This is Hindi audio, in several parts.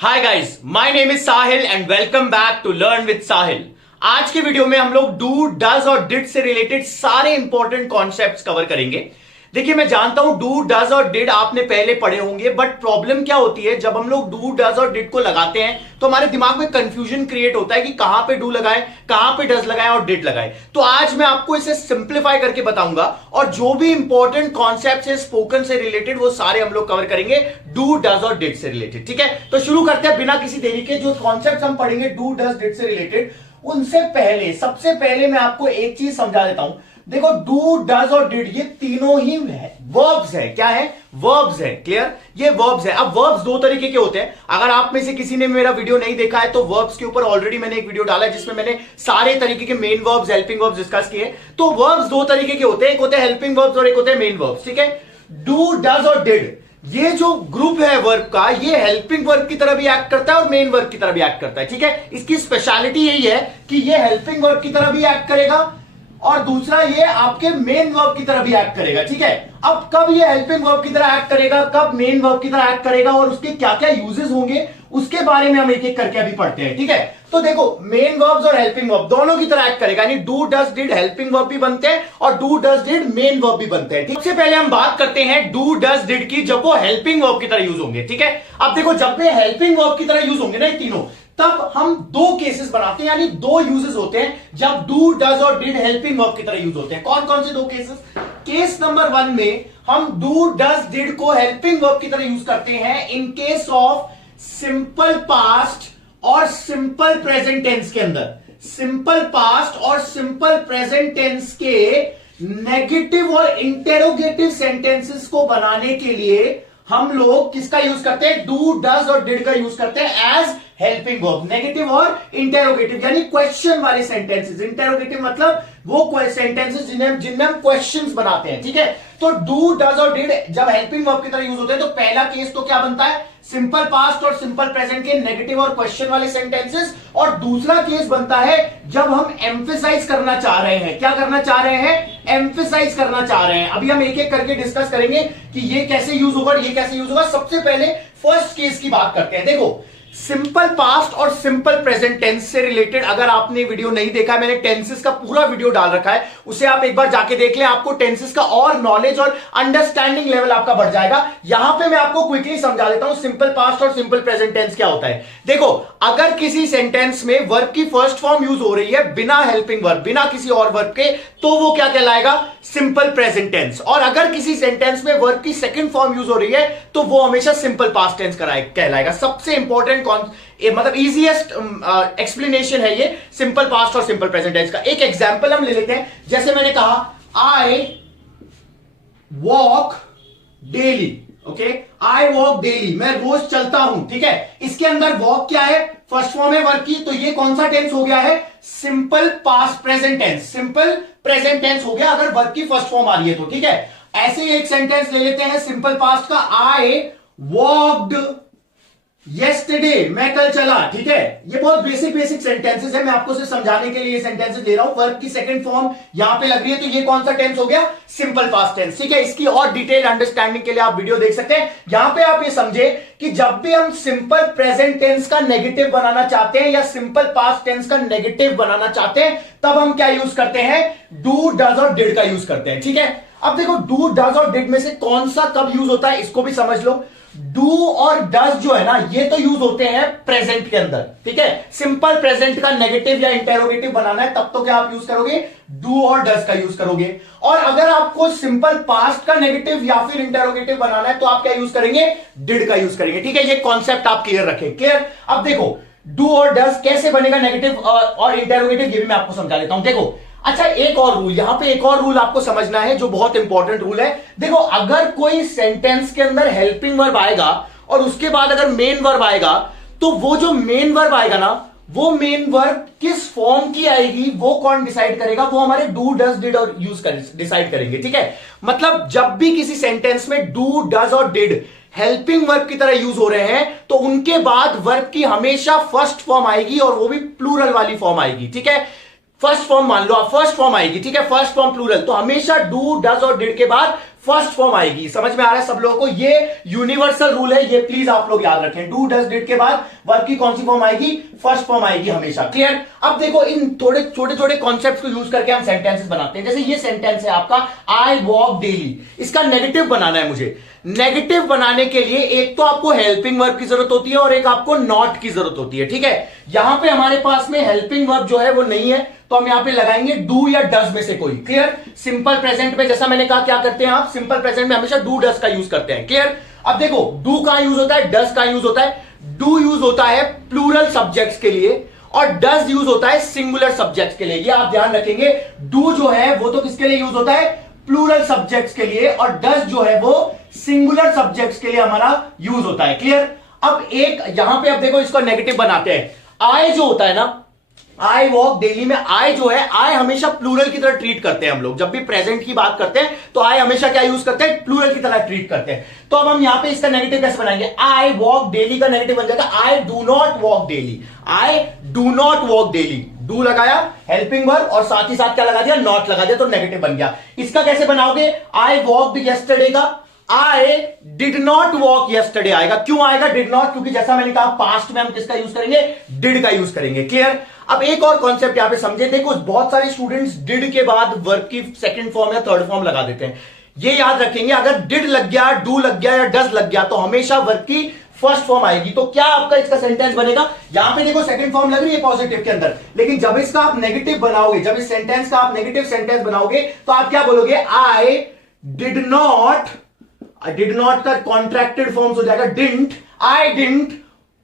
Hi guys, my name is Sahil and welcome back to learn with Sahil. आज के वीडियो में हम लोग डू, डज और डिड से रिलेटेड सारे इंपॉर्टेंट कॉन्सेप्ट्स कवर करेंगे। देखिए, मैं जानता हूं डू, डज और डिड आपने पहले पढ़े होंगे, बट प्रॉब्लम क्या होती है जब हम लोग डू, डज और डिड को लगाते हैं तो हमारे दिमाग में कंफ्यूजन क्रिएट होता है कि कहां पे डू लगाएं, कहां पे डज लगाएं और डिड लगाएं। तो आज मैं आपको इसे सिंप्लीफाई करके बताऊंगा और जो भी इंपॉर्टेंट कॉन्सेप्ट्स है स्पोकन से रिलेटेड वो सारे हम लोग कवर करेंगे डू, डज और डिड से रिलेटेड। ठीक है, तो शुरू करते हैं बिना किसी देरी के। जो कॉन्सेप्ट हम पढ़ेंगे डू, डज, डिड से रिलेटेड, उनसे पहले सबसे पहले मैं आपको एक चीज समझा देता हूं। देखो, डू, डज और डिड ये तीनों ही वर्ब्स है। क्या है? वर्ब्स है। क्लियर? ये वर्ब्स है। अब वर्ब्स दो तरीके के होते हैं। अगर आप में से किसी ने मेरा वीडियो नहीं देखा है तो वर्ब्स के ऊपर ऑलरेडी मैंने एक वीडियो डाला है जिसमें मैंने सारे तरीके के main verbs, helping verbs discuss किए। तो वर्ब्स दो तरीके के होते हैं, एक होते हैं हेल्पिंग वर्ब्स और एक होते हैं मेन वर्ब्स। ठीक है, डू, डज और डिड ये जो ग्रुप है वर्ब का, ये हेल्पिंग वर्ब की तरह भी एक्ट करता है और मेन वर्ब की तरह भी एक्ट करता है। ठीक है, इसकी स्पेशलिटी यही है कि ये हेल्पिंग वर्ब की तरह भी एक्ट करेगा और दूसरा ये आपके मेन वर्ब की तरह भी एक्ट करेगा। ठीक है, अब कब ये हेल्पिंग वर्ब की तरह एक्ट करेगा, कब मेन वर्ब की तरह एक्ट करेगा और उसके क्या क्या यूजेस होंगे उसके बारे में हम एक एक करके अभी पढ़ते हैं। ठीक है, तो देखो, मेन वर्ब्स और हेल्पिंग वर्ब दोनों की तरह एक्ट करेगा, यानी do, does, did helping verb भी बनते हैं और do, does, did main verb भी बनते हैं। सबसे पहले हम बात करते हैं डू, डज, डिड की, जब वो हेल्पिंग वर्ब की तरह यूज होंगे। ठीक है, अब देखो, जब वे हेल्पिंग वर्ब की तरह यूज होंगे ना ये तीनों, तब हम दो केसेस बनाते हैं, यानी दो यूजेस होते हैं जब डू, डज और डिड हेल्पिंग वर्ब की तरह यूज होते हैं। कौन कौन से दो केसेस? केस नंबर 1 में हम डू, डज, डिड को हेल्पिंग वर्ब की तरह यूज करते हैं in case of simple past और सिंपल प्रेजेंट टेंस के अंदर। सिंपल पास्ट और सिंपल प्रेजेंट टेंस के नेगेटिव और इंटेरोगेटिव सेंटेंसेस को बनाने के लिए हम लोग किसका यूज करते हैं? डू, डज और डिड का यूज करते हैं एज हेल्पिंग वर्ब। नेगेटिव और इंटेरोगेटिव यानी क्वेश्चन वाले सेंटेंसेस। इंटेरोगेटिव मतलब वो सेंटेंसेस जिनमें हम क्वेश्चंस बनाते हैं। ठीक है, तो डू, डज और डिड जब हेल्पिंग वर्ब की तरह यूज होते हैं तो पहला केस तो क्या बनता है? सिंपल पास्ट और सिंपल प्रेजेंट के नेगेटिव और क्वेश्चन वाले सेंटेंसेस। और दूसरा केस बनता है जब हम एम्फेसाइज करना चाह रहे हैं। क्या करना चाह रहे हैं? एम्फेसाइज करना चाह रहे हैं। अभी हम एक एक करके डिस्कस करेंगे कि ये कैसे यूज होगा, ये कैसे यूज होगा। सबसे पहले फर्स्ट केस की बात करते हैं। देखो, सिंपल पास्ट और सिंपल प्रेजेंट टेंस से रिलेटेड अगर आपने वीडियो नहीं देखा है, मैंने टेंसेस का पूरा वीडियो डाल रखा है, उसे आप एक बार जाके देख लें। आपको टेंसेस का और नॉलेज और अंडरस्टैंडिंग लेवल आपका बढ़ जाएगा। यहां पे मैं आपको क्विकली समझा देता हूं सिंपल पास्ट और सिंपल प्रेजेंट टेंस क्या होता है। देखो, अगर किसी सेंटेंस में वर्ब की फर्स्ट फॉर्म यूज हो रही है बिना हेल्पिंग वर्ब, बिना किसी और वर्ब के, तो वो क्या कहलाएगा? Simple present tense. और अगर किसी सेंटेंस में वर्ब की सेकंड फॉर्म यूज हो रही है तो वो हमेशा सिंपल पास्ट टेंस कहलाएगा। सबसे इंपॉर्टेंट मतलब इजीएस्ट एक्सप्लेनेशन है ये सिंपल पास्ट और सिंपल प्रेजेंट टेंस का। एक एग्जांपल हम ले लेते हैं। जैसे मैंने कहा I walk daily. Okay, I walk daily, मैं रोज चलता हूं। ठीक है, इसके अंदर वॉक क्या है? फर्स्ट फॉर्म है वर्ब की, तो ये कौन सा टेंस हो गया है? Simple past present tense. Simple present tense हो गया अगर वर्ब की फर्स्ट फॉर्म आ रही है तो। ठीक है, ऐसे ही एक सेंटेंस ले लेते हैं सिंपल पास्ट का। आई वॉक्ड येस्टरडे, मैं कल चला। ठीक है, ये बहुत बेसिक सेंटेंसेस है, मैं आपको सिर्फ समझाने के लिए ये सेंटेंसेस दे रहा हूं। वर्ब की सेकंड फॉर्म यहां पे लग रही है तो ये कौन सा टेंस हो गया? Simple past tense. ठीक है, इसकी और डिटेल अंडरस्टैंडिंग के लिए आप वीडियो देख सकते हैं। यहां पे आप ये समझे कि जब भी हम सिंपल प्रेजेंट टेंस का नेगेटिव बनाना चाहते हैं या सिंपल पास्ट टेंस का नेगेटिव बनाना चाहते हैं तब हम क्या यूज करते हैं? डू, डज और डिड का यूज करते हैं। ठीक है, अब देखो, डू, डज और डिड में से कौन सा कब यूज होता है इसको भी समझ लो। डू और डज जो है ना, ये तो यूज होते हैं प्रेजेंट के अंदर। ठीक है, सिंपल प्रेजेंट का नेगेटिव या इंटेरोगेटिव बनाना है तब तो क्या आप यूज करोगे? डू और डज का यूज करोगे। और अगर आपको सिंपल पास्ट का नेगेटिव या फिर इंटेरोगेटिव बनाना है तो आप क्या यूज करेंगे? डिड का यूज करेंगे। ठीक है, ये कॉन्सेप्ट आप क्लियर रखें। क्लियर? अब देखो, डू और डज कैसे बनेगा नेगेटिव और इंटेरोगेटिव, ये भी मैं आपको समझा देता हूं। देखो, अच्छा, एक और रूल, यहां पे एक और रूल आपको समझना है जो बहुत इंपॉर्टेंट रूल है। देखो, अगर कोई सेंटेंस के अंदर हेल्पिंग वर्ब आएगा और उसके बाद अगर मेन वर्ब आएगा तो वो जो मेन वर्ब आएगा ना, वो मेन वर्ब किस फॉर्म की आएगी वो कौन डिसाइड करेगा? वो हमारे डू, डज, डिड और यूज डिसाइड करेंगे। ठीक है, मतलब जब भी किसी सेंटेंस में डू, डज और डिड हेल्पिंग वर्ब की तरह यूज हो रहे हैं तो उनके बाद वर्ब की हमेशा फर्स्ट फॉर्म आएगी और वो भी प्लूरल वाली फॉर्म आएगी। ठीक है, फर्स्ट फॉर्म मान लो आप, फर्स्ट फॉर्म आएगी। ठीक है, फर्स्ट फॉर्म प्लूरल, तो हमेशा डू, डज और डिड के बाद फर्स्ट फॉर्म आएगी। समझ में आ रहा है सब लोगों को? ये यूनिवर्सल रूल है, ये प्लीज आप लोग याद रखें। डू डज डिड के बाद वर्ब की कौन सी फॉर्म आएगी? फर्स्ट फॉर्म आएगी हमेशा। क्लियर? अब देखो इन थोड़े छोटे छोटे कॉन्सेप्ट्स को यूज करके हम सेंटेंसेस बनाते हैं। जैसे ये सेंटेंस है आपका, आई वॉक डेली, इसका नेगेटिव बनाना है मुझे। नेगेटिव बनाने के लिए एक तो आपको हेल्पिंग वर्ब की जरूरत होती है और एक आपको नॉट की जरूरत होती है। ठीक है, यहां पे हमारे पास में हेल्पिंग वर्ब जो है वो नहीं है, तो हम यहां पे लगाएंगे डू या डज में से कोई। क्लियर? सिंपल प्रेजेंट में जैसा मैंने कहा क्या करते हैं आप? सिंपल प्रेजेंट में हमेशा डू डज का यूज करते हैं। क्लियर? अब देखो डू कहां यूज होता है, डज कहां यूज होता है? डू यूज होता है प्लूरल सब्जेक्ट्स के लिए और डज यूज होता है सिंगुलर सब्जेक्ट्स के लिए। ये आप ध्यान रखेंगे। डू जो है वो तो किसके लिए यूज होता है? प्लूरल सब्जेक्ट्स के लिए, और डज जो है वो सिंगुलर सब्जेक्ट्स के लिए हमारा यूज होता है। क्लियर? अब एक यहां पे अब देखो इसको नेगेटिव बनाते हैं। आई जो होता है ना, आई वॉक डेली में आई जो है, आई हमेशा प्लूरल की तरह ट्रीट करते हैं हम लोग। जब भी प्रेजेंट की बात करते हैं तो आई हमेशा क्या यूज करते हैं? प्लूरल की तरह ट्रीट करते हैं। तो अब हम यहां पे इसका नेगेटिव कैसे बनाएंगे? आई वॉक डेली का नेगेटिव बन जाएगा I do not walk daily. I do not walk daily, do लगाया हेल्पिंग वर्ब और साथ ही साथ क्या लगा दिया? नॉट लगा दिया, तो नेगेटिव बन गया। इसका कैसे बनाओगे? आई वॉकड यस्टरडे का I did not walk yesterday आएगा। क्यों आएगा डिड नॉट? क्योंकि जैसा मैंने कहा पास्ट में हम किसका यूज करेंगे? डिड का यूज करेंगे। क्लियर? अब एक और कॉन्सेप्ट यहां पे समझे। देखो बहुत सारे स्टूडेंट्स डिड के बाद वर्ब की सेकंड फॉर्म या थर्ड फॉर्म लगा देते हैं। ये याद रखेंगे, अगर डिड लग गया, डू लग गया या डज लग गया तो हमेशा वर्ब की फर्स्ट फॉर्म आएगी। तो क्या आपका इसका सेंटेंस बनेगा? यहां पे देखो सेकंड फॉर्म लग रही है पॉजिटिव के अंदर, लेकिन जब इसका आप नेगेटिव बनाओगे, जब इस सेंटेंस का आप नेगेटिव सेंटेंस बनाओगे तो आप क्या बोलोगे? आई डिड नॉट का कॉन्ट्रैक्टेड फॉर्म्स हो जाएगा didn't. I didn't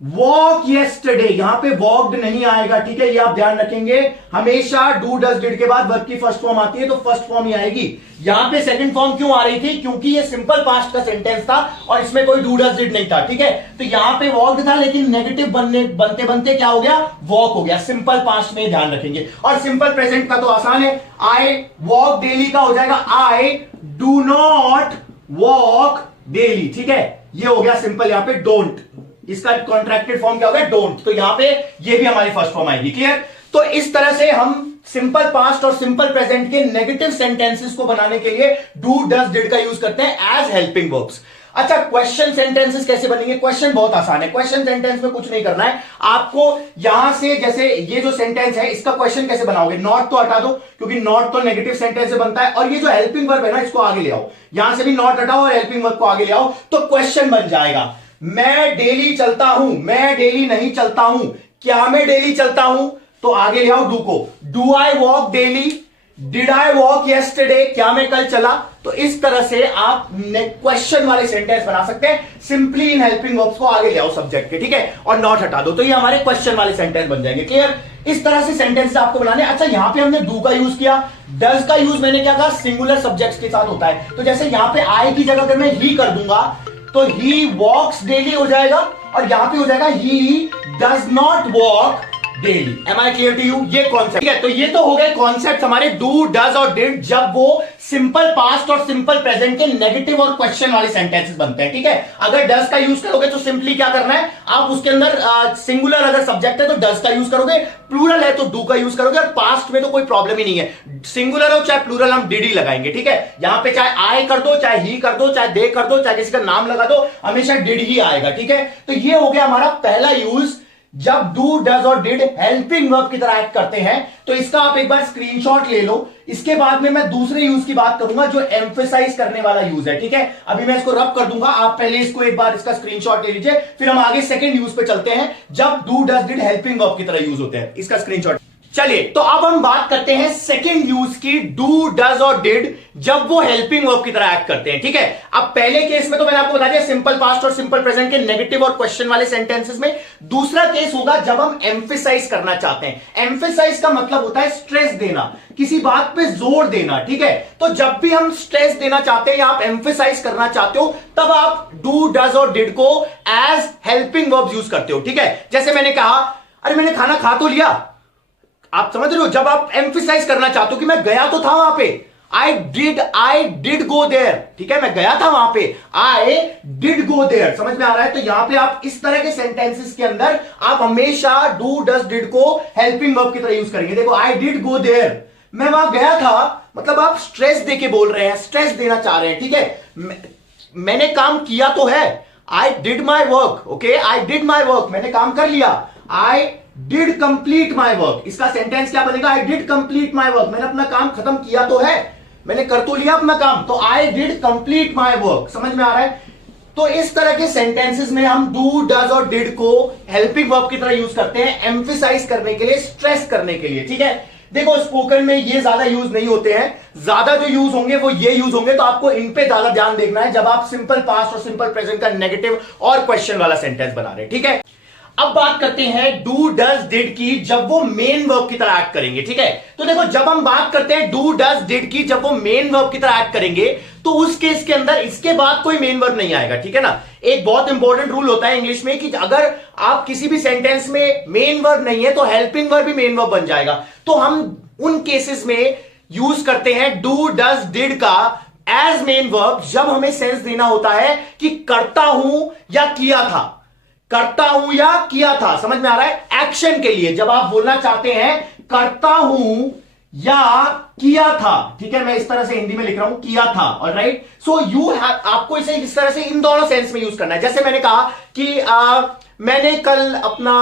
walk yesterday, यहां पे वॉकड नहीं आएगा। ठीक है, ये आप ध्यान रखेंगे। हमेशा डू डज डिड के बाद वर्ब की फर्स्ट फॉर्म आती है तो फर्स्ट फॉर्म ही आएगी। यहां पे सेकंड फॉर्म क्यों आ रही थी? क्योंकि ये सिंपल पास्ट का सेंटेंस था और इसमें कोई डू डज डिड नहीं था। ठीक है, तो यहां पे वॉकड था लेकिन नेगेटिव बनते बनते क्या हो गया? वॉक हो गया। सिंपल पास्ट में ध्यान रखेंगे। और सिंपल प्रेजेंट का तो आसान है, आई वॉक डेली का हो जाएगा I do not walk daily. ठीक है, ये हो गया सिंपल। यहां पे डोंट, इसका कॉन्ट्रैक्टेड फॉर्म क्या हो गया? डोंट। तो यहां पे ये भी हमारी फर्स्ट फॉर्म आएगी। क्लियर? तो इस तरह से हम सिंपल पास्ट और सिंपल प्रेजेंट के नेगेटिव सेंटेंसेस को बनाने के लिए डू डज डिड का यूज करते हैं एज हेल्पिंग वर्ब्स। अच्छा, क्वेश्चन सेंटेंसेस कैसे बनेंगे? क्वेश्चन बहुत आसान है। क्वेश्चन सेंटेंस में कुछ नहीं करना है आपको। यहां से जैसे ये जो सेंटेंस है इसका क्वेश्चन कैसे बनाओगे? नॉट तो हटा दो क्योंकि नॉट तो नेगेटिव सेंटेंस से बनता है, और ये जो हेल्पिंग वर्ब है ना इसको आगे ले आओ। यहां से भी नॉट हटाओ और हेल्पिंग वर्ब को आगे ले आओ तो क्वेश्चन बन जाएगा। मैं डेली चलता हूं, मैं डेली नहीं चलता हूं। क्या मैं डेली चलता हूं? तो आगे ले आओ डू को। Do I walk daily? Did I walk yesterday? क्या मैं कल चला? तो इस तरह से आप क्वेश्चन वाले सेंटेंस बना सकते हैं। सिंपली इन हेल्पिंग वर्ब्स को आगे ले आओ सब्जेक्ट के, ठीक है, और नॉट हटा दो तो ये हमारे क्वेश्चन वाले सेंटेंस बन जाएंगे। क्लियर? इस तरह से सेंटेंस आपको बनाने। अच्छा, यहां पे हमने डू का यूज किया, डज का यूज मैंने क्या कहा? सिंगुलर सब्जेक्ट्स के साथ होता है। तो जैसे यहां पे आई की जगह अगर मैं ही कर दूंगा तो ही वॉक्स डेली हो जाएगा और यहां पे हो जाएगा he does not walk daily. Am I clear to you? ये कॉन्सेप्ट, ठीक है। तो ये तो हो गए कॉन्सेप्ट हमारे डू डज और डिड, जब वो सिंपल पास्ट और सिंपल प्रेजेंट के नेगेटिव और क्वेश्चन वाले सेंटेंसेस बनते हैं। ठीक है, अगर डज का यूज करोगे तो सिंपली क्या करना है, आप उसके अंदर सिंगुलर अगर सब्जेक्ट है तो डज का यूज करोगे, प्लूरल है तो डू का यूज करोगे, और पास्ट में तो कोई प्रॉब्लम ही नहीं है, सिंगुलर हो चाहे प्लूरल हम डिड ही लगाएंगे। ठीक है, यहां पे चाहे आई कर दो, चाहे ही कर दो, चाहे दे कर दो, चाहे किसी का नाम लगा दो, हमेशा डिड ही आएगा। ठीक है, तो ये हो गया हमारा पहला यूज जब डू डज और डिड हेल्पिंग वर्ब की तरह एक्ट करते हैं। तो इसका आप एक बार स्क्रीनशॉट ले लो। इसके बाद में मैं दूसरे यूज की बात करूंगा जो एम्फेसाइज करने वाला यूज है। ठीक है, अभी मैं इसको रब कर दूंगा, आप पहले इसको एक बार इसका स्क्रीनशॉट ले लीजिए, फिर हम आगे सेकंड यूज पे चलते हैं जब do does did helping verb की तरह यूज होते हैं। इसका स्क्रीनशॉट। चलिए, तो अब हम बात करते हैं सेकंड यूज की, डू डज और डिड जब वो हेल्पिंग वर्ब की तरह एक्ट करते हैं। ठीक है, अब पहले केस में तो मैंने आपको बता दिया सिंपल पास्ट और सिंपल प्रेजेंट के नेगेटिव और क्वेश्चन वाले सेंटेंसेस में। दूसरा केस होगा जब हम एम्फेसाइज करना चाहते हैं। एम्फेसाइज का मतलब होता है स्ट्रेस देना, किसी बात पे जोर देना। ठीक है, तो जब भी हम स्ट्रेस देना चाहते हैं या आप एम्फेसाइज करना चाहते हो तब आप डू डज और डिड को एज हेल्पिंग वर्ब यूज करते हो। ठीक है, जैसे मैंने कहा अरे मैंने खाना खा तो लिया, आप समझ रहे हो, जब आप एम्फेसाइज करना चाहते हो कि मैं गया तो था वहां पे, आई डिड गो देयर। ठीक है, मैं गया था वहां पे, आई डिड गो देयर। समझ में आ रहा है? तो यहां पे आप इस तरह के सेंटेंसेस के अंदर आप हमेशा डू डज डिड को हेल्पिंग वर्ब की तरह यूज करेंगे। देखो, आई डिड गो देयर, मैं वहां गया था, मतलब आप स्ट्रेस देके बोल रहे हैं, स्ट्रेस देना चाह रहे हैं, ठीक है। मैंने काम किया तो है, आई did my work, okay, I did my work, मैंने काम कर लिया, I did complete my work. इसका सेंटेंस क्या बनेगा? I did complete my work, मैंने अपना काम खत्म किया तो है, मैंने कर तो लिया अपना काम, तो I did complete my work. समझ में आ रहा है? तो इस तरह के सेंटेंसेस में हम डू, डज और डिड को हेल्पिंग वर्ब की तरह यूज करते हैं, एम्फिसाइज करने के लिए, स्ट्रेस करने के लिए, ठीक है। देखो स्पोकन में ये ज्यादा यूज नहीं होते हैं, ज्यादा जो यूज होंगे वो ये यूज होंगे, तो आपको इन पे ज्यादा ध्यान देखना है जब आप सिंपल पास्ट और सिंपल प्रेजेंट का नेगेटिव और क्वेश्चन वाला सेंटेंस बना रहे हैं, ठीक है। अब बात करते हैं डू, डज, डिड की जब वो मेन वर्ब की तरह एक्ट करेंगे, ठीक है। तो देखो जब हम बात करते हैं डू, डज, डिड की जब वो मेन वर्ब की तरह एक्ट करेंगे, तो उस केस के अंदर इसके बाद कोई मेन वर्ब नहीं आएगा, ठीक है ना। एक बहुत इंपॉर्टेंट रूल होता है इंग्लिश में कि अगर आप किसी भी सेंटेंस में मेन वर्ब नहीं है तो हेल्पिंग वर्ब भी मेन वर्ब बन जाएगा। तो हम उन केसेस में यूज करते हैं डू, डज, डिड का एज मेन वर्ब जब हमें सेंस देना होता है कि करता हूं या किया था, करता हूं या किया था। समझ में आ रहा है? एक्शन के लिए जब आप बोलना चाहते हैं करता हूं या किया था, ठीक है, मैं इस तरह से हिंदी में लिख रहा हूं किया था, ऑलराइट। सो यू हैव, आपको इसे इस तरह से इन दोनों सेंस में यूज करना है। जैसे मैंने कहा कि मैंने कल अपना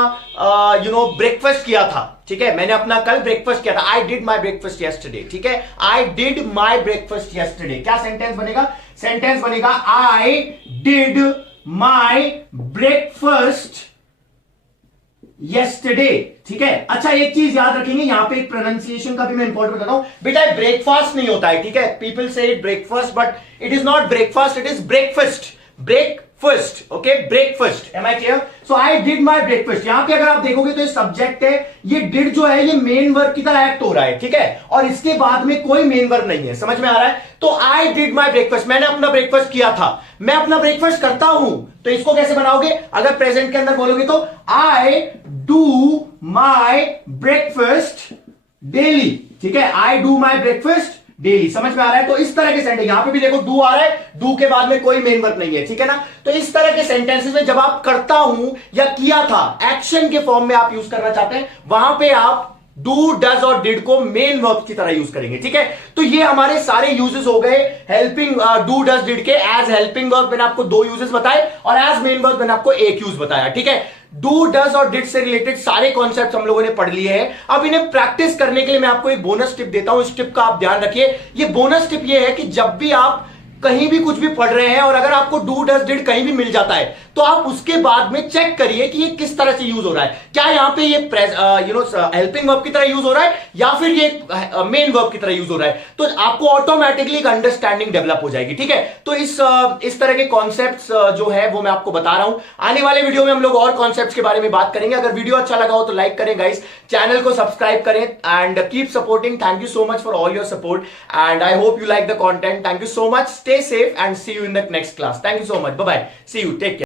ब्रेकफास्ट किया था, ठीक है, मैंने अपना कल ब्रेकफास्ट किया था, आई डिड माई ब्रेकफास्ट यस्टरडे, ठीक है, आई डिड माई ब्रेकफास्ट यस्टरडे। क्या सेंटेंस बनेगा? सेंटेंस बनेगा आई डिड माई ब्रेकफास्ट यस्टरडे, ठीक है। अच्छा एक चीज याद रखेंगे, यहां पे एक प्रोनाउंसिएशन का भी मैं इंपॉर्टेंट बताता हूं बेटा, ब्रेकफास्ट नहीं होता है, ठीक है। People say eat breakfast but it is not breakfast, it is breakfast, breakfast, okay, breakfast. Am I clear? So I did my breakfast, यहां पे अगर आप देखोगे तो ये सब्जेक्ट है, ये डिड जो है ये मेन वर्ब की तरह एक्ट हो रहा है, ठीक है, और इसके बाद में कोई मेन वर्ब नहीं है। समझ में आ रहा है? तो आई डिड माई ब्रेकफास्ट, मैंने अपना ब्रेकफास्ट किया था, मैं अपना ब्रेकफास्ट करता हूं, तो इसको कैसे बनाओगे? अगर प्रेजेंट के अंदर बोलोगे तो I do my breakfast daily, ठीक है, I do my breakfast daily. समझ में आ रहा है? तो इस तरह के सेंटेंस, यहां पे भी देखो डू आ रहा है, डू के बाद में कोई मेन वर्ब नहीं है, ठीक है ना। तो इस तरह के सेंटेंसेस में जब आप करता हूं या किया था एक्शन के फॉर्म में आप यूज करना चाहते हैं, वहां पे आप डू, डज और डिड को मेन वर्ब की तरह यूज करेंगे, ठीक है। तो ये हमारे सारे यूजेस हो गए हेल्पिंग, डू, डज, डिड के एज हेल्पिंग वर्ब मैंने आपको 2 यूजेस बताए और एज मेन वर्ब मैंने आपको 1 यूज बताया, ठीक है। डू, डज और डिड से रिलेटेड सारे कॉन्सेप्ट हम लोगों ने पढ़ लिए हैं। अब इन्हें प्रैक्टिस करने के लिए मैं आपको एक बोनस टिप देता हूं, इस टिप का आप ध्यान रखिए। ये बोनस टिप ये है कि जब भी आप कहीं भी कुछ भी पढ़ रहे हैं और अगर आपको डू, डज, डिड कहीं भी मिल जाता है तो आप उसके बाद में चेक करिए कि ये किस तरह से यूज हो रहा है। क्या यहां पे ये हेल्पिंग वर्ब की तरह यूज हो रहा है या फिर ये मेन वर्ब की तरह यूज हो रहा है, तो आपको ऑटोमेटिकली एक अंडरस्टैंडिंग डेवलप हो जाएगी, ठीक है। तो इस तरह के कॉन्सेप्ट्स जो है वो मैं आपको बता रहा हूं। आने वाले वीडियो में हम लोग और कॉन्सेप्ट्स के बारे में बात करेंगे। अगर वीडियो अच्छा लगा हो तो लाइक करें गाइस, चैनल को सब्सक्राइब करें and keep supporting. Thank you so much for all your support and I hope you like the content. Thank you so much, stay safe and see you in the next class. Thank you so much. Bye bye. See you. Take care.